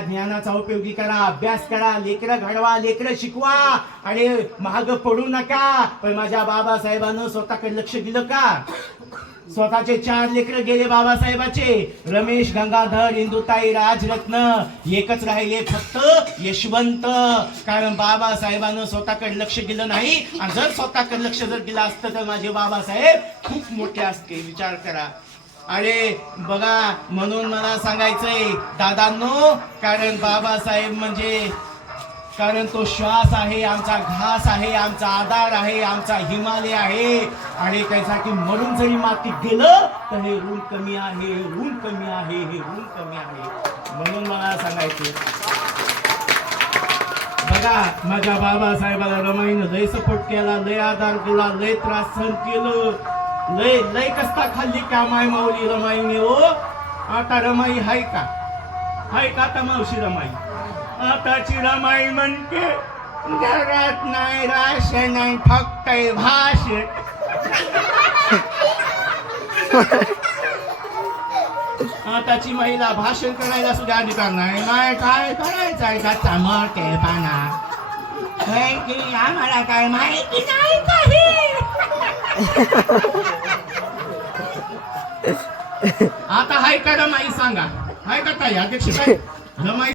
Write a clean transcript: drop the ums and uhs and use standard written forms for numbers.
ज्ञानाचा उपयोगी करा, अभ्यास करा, लेकरं घडवा, लेकरं शिकवा आणि महाग पडू नका. पण माझ्या बाबासाहेबांनं स्वतःकडे लक्ष दिलं का? स्वतःचे 4 लेकरं गेले बाबासाहेबाचे, रमेश, गंगाधर, इंदुताई, राजरत्न. एकच राहिले फक्त यशवंत. कारण बाबासाहेबांनं स्वतःकडे लक्ष दिलं नाही. आणि जर स्वतःकडे लक्ष जर दिलं असतं तर माझे बाबासाहेब खूप मोठे असते. विचार करा. अरे बघा, म्हणून मला सांगायचंय दादांनो, कारण बाबासाहेब म्हणजे कारण तो श्वास आहे, आमचा घास आहे, आमचा आधार आहे, आमचा हिमालय आहे. आणि त्यासाठी मरून जरी मातीत गेलं तर हे ऋण कमी आहे, ऋण कमी आहे, हे ऋण कमी आहे. म्हणून मला सांगायचं, बघा माझ्या बाबासाहेबाला रमाईनं लय सपोर्ट केला, लय आधार दिला, लय त्रास सहन केलं, लय लय कष्टा खाल्ली का माय माऊली रमाईने. हो आता रमाई हाय का? हाय का आता मावशी रमाई? आताची रमाई म्हणते घरात नाही राशन नाही, फक्त भाषण. आताची महिला भाषण करायला सुद्धा अधिकार नाही. नाही काय करायचं आहे का चमटे पाना, आम्हाला काय माहिती नाही काही. आता हाय का रमाई सांगा? हाय का ताई अध्यक्ष? रमाई